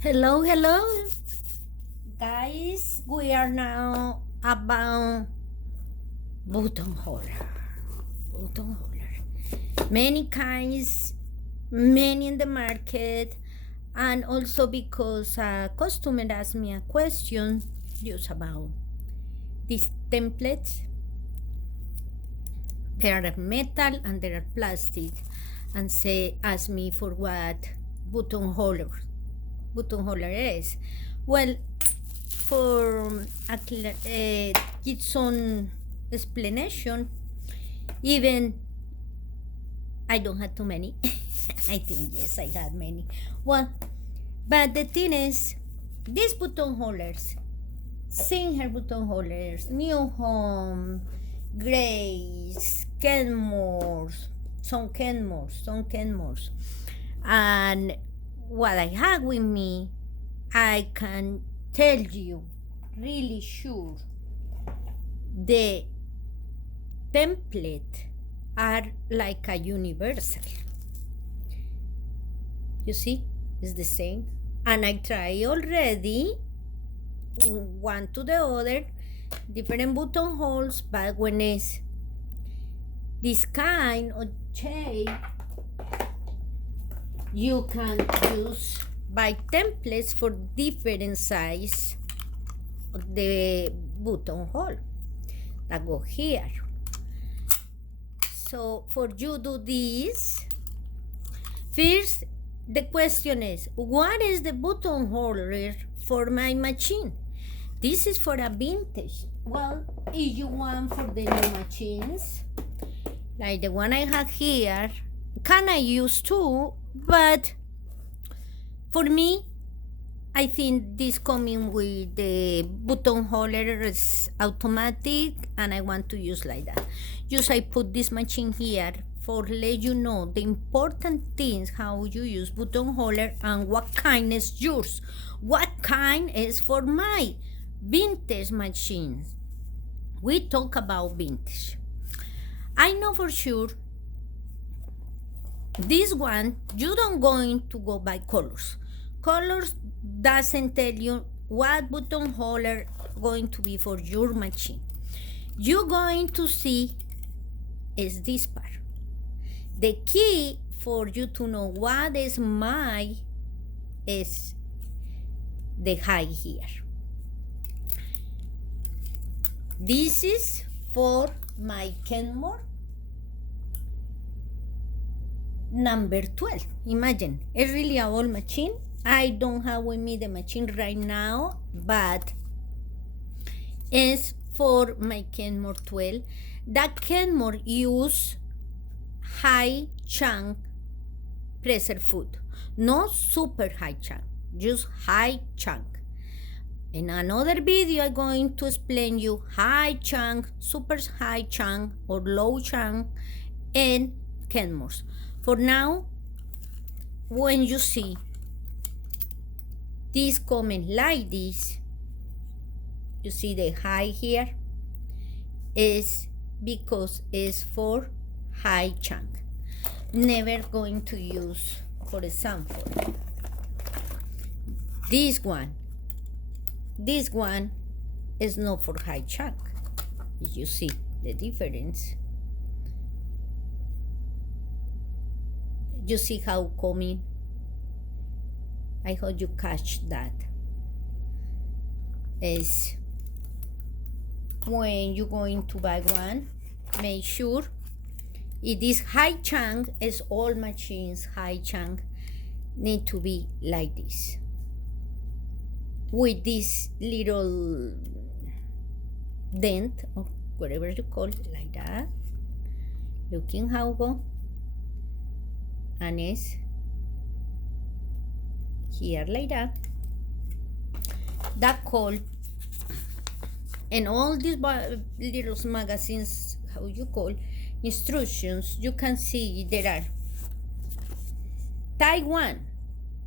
Hello, hello, guys. We are now about buttonholer. Buttonholer. Many kinds, many in the market, and also because a customer asked me a question just about these templates. There are metal and there are plastic, and say ask me for what buttonholer is. Well, for give some explanation, even I don't have too many. I think yes, I got many. Well, but the thing is, these buttonholers, Singer buttonholers, New Home, Grace, Kenmore's, some Kenmore's, and what I have with me, I can tell you really sure the template are like a universal. You see, it's the same. And I try already one to the other, different buttonholes, but when it's this kind of shape, you can use by templates for different size of the buttonhole that go here. So for you do this, first the question is, what is the buttonhole for my machine? This is for a vintage. Well, if you want for the new machines, like the one I have here, can I use too, but for me, I think this coming with the buttonholer is automatic and I want to use like that. Just I put this machine here for let you know the important things how you use buttonholer and what kind is yours. What kind is for my vintage machines. We talk about vintage. I know for sure this one you don't going to go by colors. Colors doesn't tell you what buttonholer going to be for your machine. You're going to see is this part. The key for you to know what is my is the high here. This is for my Kenmore number 12. Imagine, it's really an old machine. I don't have with me the machine right now, but it's for my Kenmore 12. That Kenmore use high chunk pressure food, not super high chunk, just high chunk. In another video, I'm going to explain you high chunk, super high chunk, or low chunk, and Kenmore's. For now, when you see this comment like this, you see the high here is because it's for high chunk. Never going to use, for example, this one. This one is not for high chunk. You see the difference. You see how coming. I hope you catch that. Is when you're going to buy one, make sure it is high chunk, as all machines high chunk need to be like this, with this little dent or whatever you call it, like that. Looking how go, and it's here like that. That called, and all these little magazines, how you call instructions, you can see there are type 1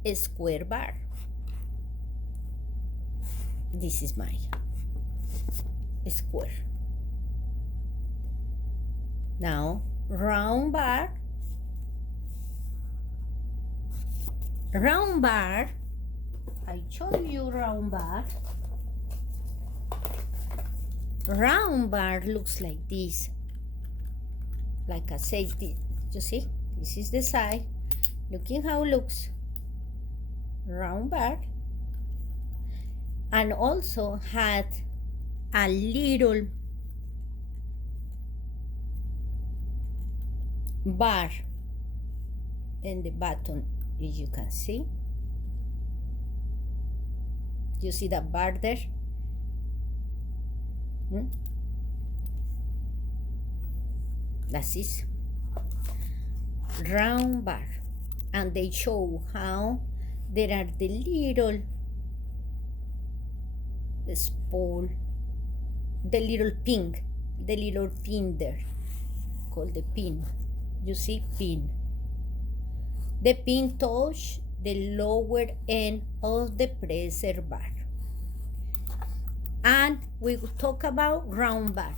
a square bar. This is my square. Now round bar, I showed you round bar. Round bar looks like this, like a safety. You see, this is the side. Looking how it looks. Round bar. And also had a little bar in the bottom, as you can see. You see that bar there? That's it. Round bar. And they show how there are the little spool, the little pin there, called the pin. You see, pin. The pin touch the lower end of the presser bar. And we talk about round bar.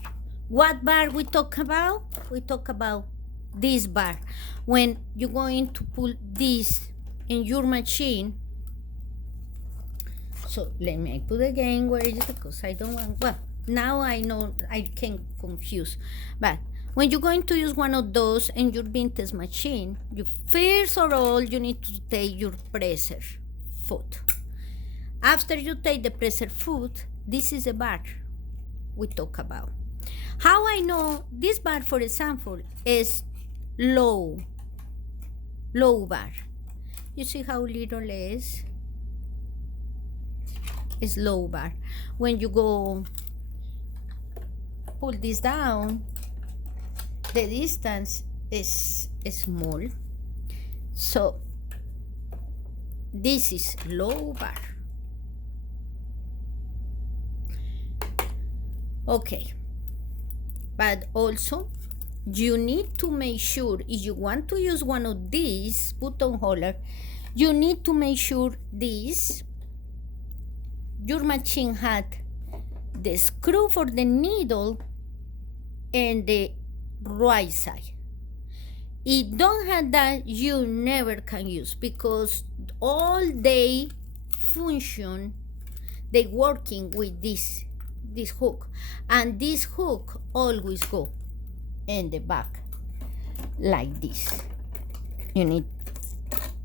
What bar we talk about? We talk about this bar. When you're going to put this in your machine, so let me put again where is it, because I don't want, well, now I know I can confuse. But when you're going to use one of those in your vintage machine, you first of all, you need to take your presser foot. After you take the presser foot, this is a bar we talk about. How I know this bar, for example, is low bar. You see how little it is? It's low bar. When you go pull this down, the distance is small. So this is low bar. Okay. But also, you need to make sure, if you want to use one of these buttonholer, you need to make sure your machine had the screw for the needle and the right side. If don't have that, you never can use, because all they function, they working with this hook, and this hook always go in the back like this. You need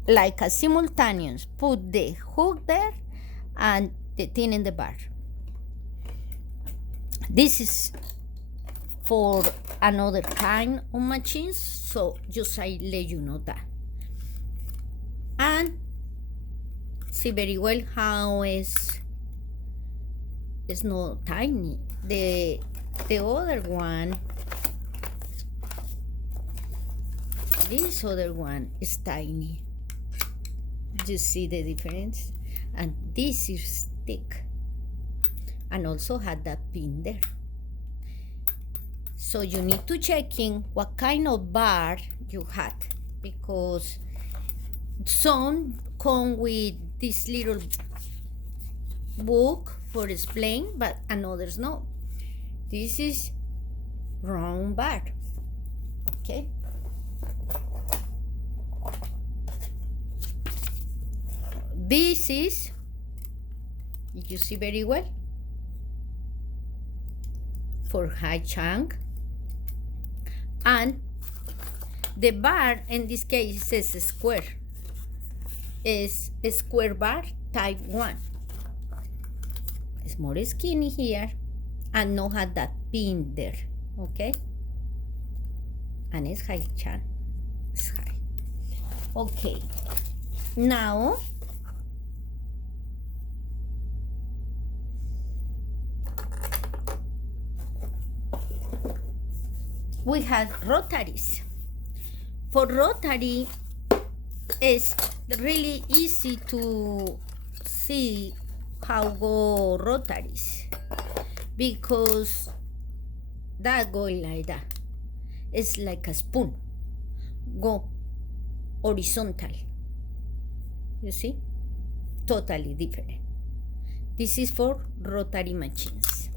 like a simultaneous, put the hook there and the thing in the bar. This is for another kind of machines, so just I let you know that. And see very well how it's not tiny. The other one, this other one is tiny. You see the difference? And this is thick, and also had that pin there. So you need to check in what kind of bar you had, because some come with this little book for explain, but others no. This is round bar. Okay. This is, you see very well, for high chunk, and the bar in this case is a square. Is a square bar type 1. It's more skinny here and not have that pin there. Okay, and it's high chunk. It's high. Okay, now we have rotaries. For rotary, it's really easy to see how go rotaries, because that going like that. It's like a spoon. Go horizontal. You see? Totally different. This is for rotary machines.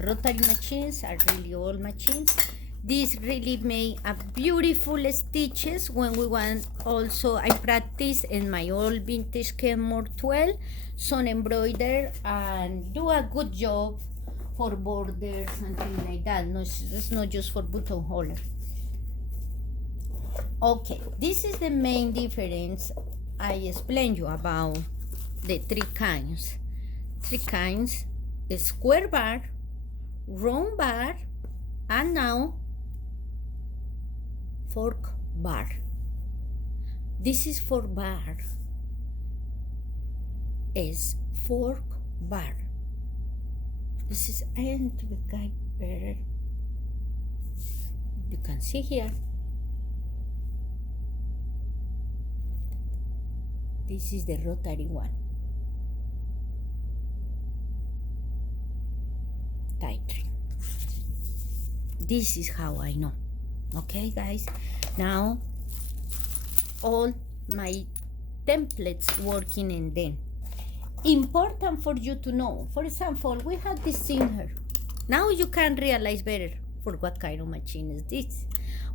Rotary machines are really old machines. This really made a beautiful stitches. When we want also, I practice in my old vintage Kenmore 12, some embroider and do a good job for borders and things like that. No, it's not just for buttonholer. Okay, this is the main difference I explained you about the three kinds. Three kinds: a square bar, round bar, and now fork bar. This is for bar. Is fork bar. This is end to the guide better. You can see here. This is the rotary one. Tightly. This is how I know. Okay, guys. Now all my templates working in them. Important for you to know. For example, we have this singer. Now you can realize better for what kind of machine is this.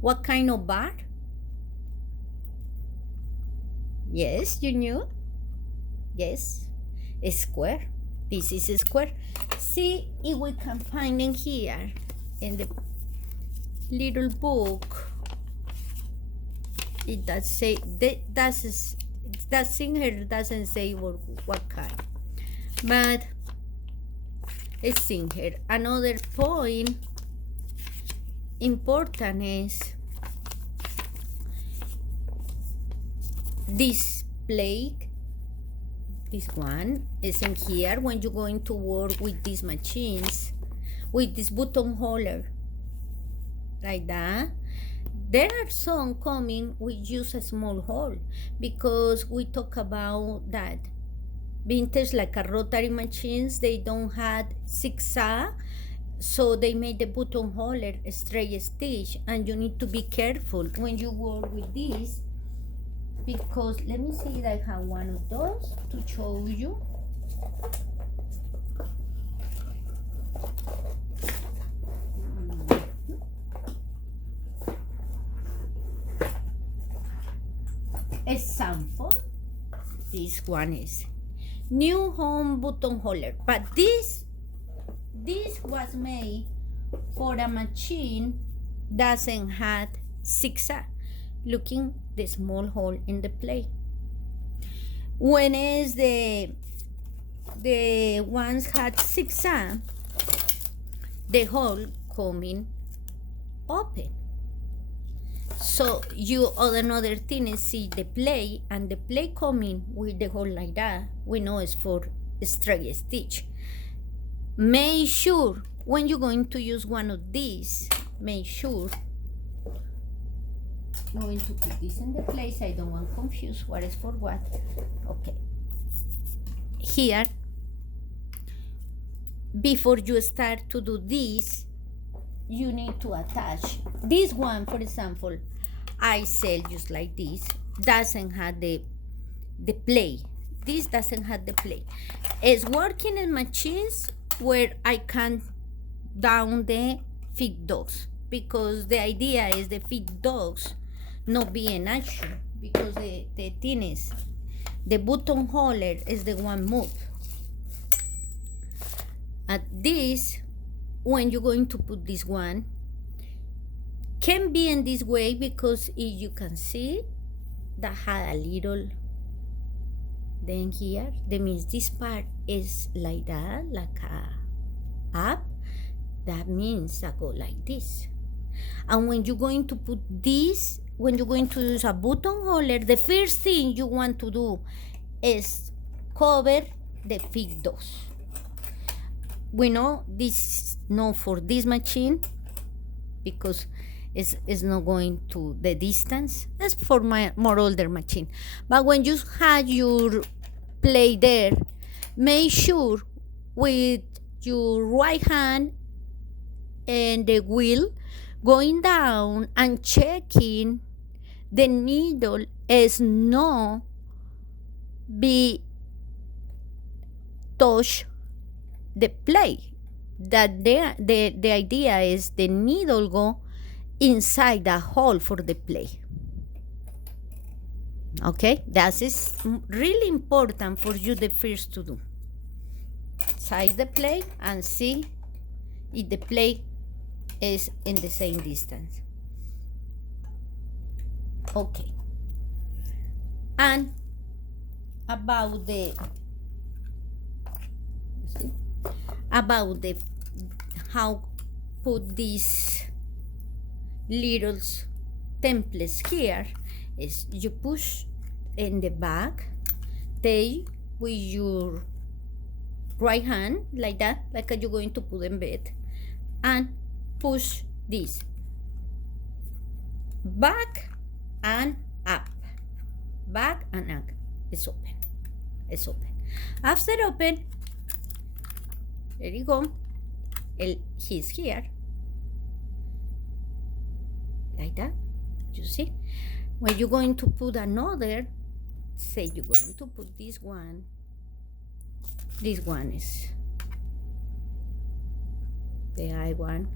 What kind of bar? Yes, you knew? Yes. A square. This is a square. See if we can find in here in the little book. It does say that singer doesn't say what kind, but it's in here. Another point important is this plate. This one is in here when you're going to work with these machines, with this buttonholer, like that. There are some coming, we use a small hole because we talk about that vintage like a rotary machines, they don't have zigzag, so they made the buttonholer a straight stitch, and you need to be careful when you work with this, because let me see if I have one of those to show you. Example, this one is new home buttonholer, but this was made for a machine doesn't have zigzag. Looking the small hole in the plate. When is the ones had zigzag, the hole coming open. So you another thing is see the plate, and the plate coming with the hole like that, we know it's for straight stitch. Make sure when you're going to use one of these, make sure. I'm going to put this in the place. I don't want to confuse what is for what. Okay. Here, before you start to do this, you need to attach this one. For example, I sell just like this, doesn't have the play. This doesn't have the play. It's working in machines where I can down the feed dogs, because the idea is the feed dogs not be in action, because the thing is the buttonholer is the one move. At this, when you're going to put this one, can be in this way, because if you can see that had a little then here, that means this part is like that, like a up. That means I go like this. And when you're going to put this, when you're going to use a buttonholer, the first thing you want to do is cover the feed doors. We know this is not for this machine, because it's not going to the distance. That's for my more older machine. But when you have your play there, make sure with your right hand and the wheel going down and checking the needle is not be touch the play. That the idea is the needle go inside the hole for the play. Okay, that is really important for you the first to do. Size the plate and see if the plate is in the same distance. Okay. And about the how put these little templates here is you push in the back, they with your right hand like that, like you're going to put in bed, and push this back and up, back and up. It's open. It's open. After open, there you go. He's here. Like that. You see? When you're going to put another, say you're going to put this one. This one is the eye one.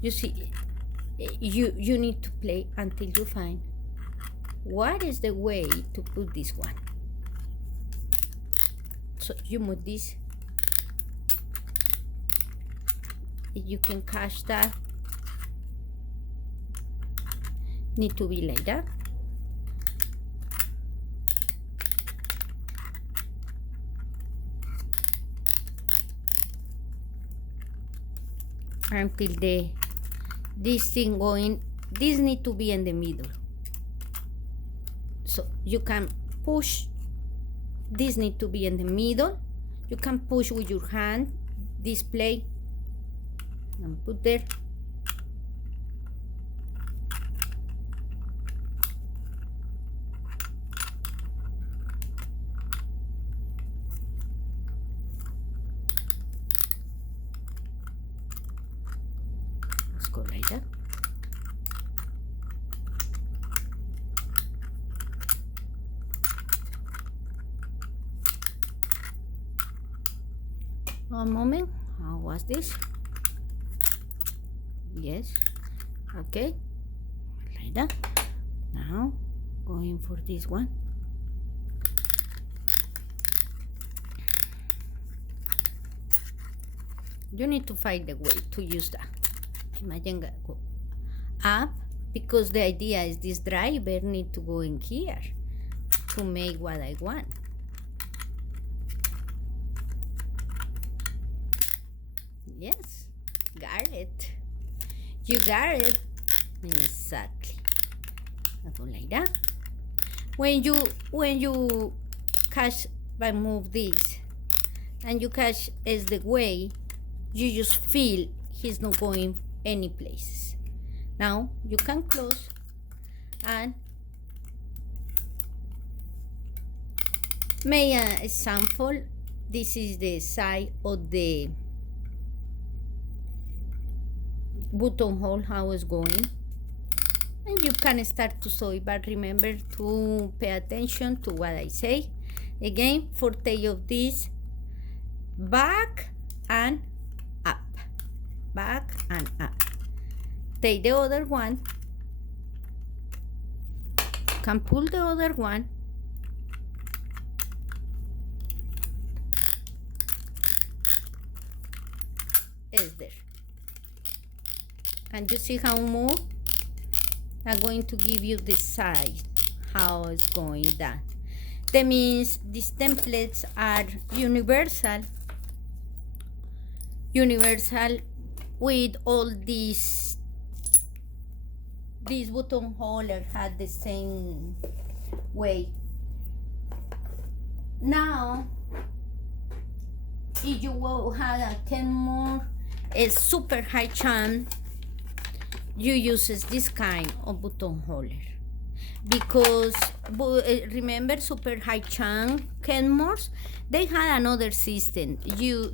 You see, you need to play until you find what is the way to put this one. So you move this. You can catch that. Need to be like that. Until this thing going, this need to be in the middle. So you can push, this need to be in the middle. You can push with your hand, this plate, and put there. Let's go like that. One moment, how was this? Yes, okay, like that. Now, going for this one. You need to find the way to use that. Imagine go up, because the idea is this driver need to go in here to make what I want. Yes, got it. You got it. Exactly. I go like that. When you catch by move this, and you catch is the way, you just feel he's not going any places. Now you can close, and make an example. This is the side of the buttonhole, how it's going, and you can start to sew it, but remember to pay attention to what I say. Again, for tail of this, back and up, back and up. Take the other one, can pull the other one, is there. And you see how move? I'm going to give you the size, how it's going down. That means these templates are universal with all these buttonholer had the same way. Now, if you will have a 10 more, a super high chance you uses this kind of buttonholer, because remember super high chunk Kenmore's, they had another system. You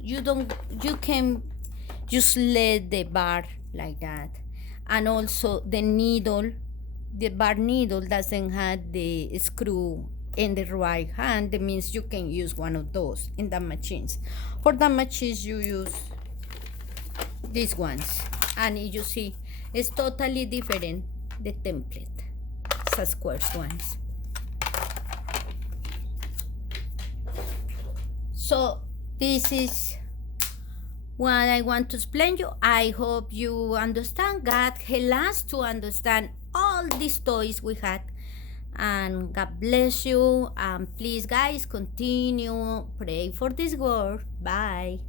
can just let the bar like that, and also the needle, the bar needle doesn't have the screw in the right hand. That means you can use one of those in the machines. For the machines you use these ones, and you see It's totally different, the template. It's a squares ones. So this is what I want to explain you. I hope you understand. God help us to understand all these toys we had. And God bless you. And please, guys, continue pray for this world. Bye.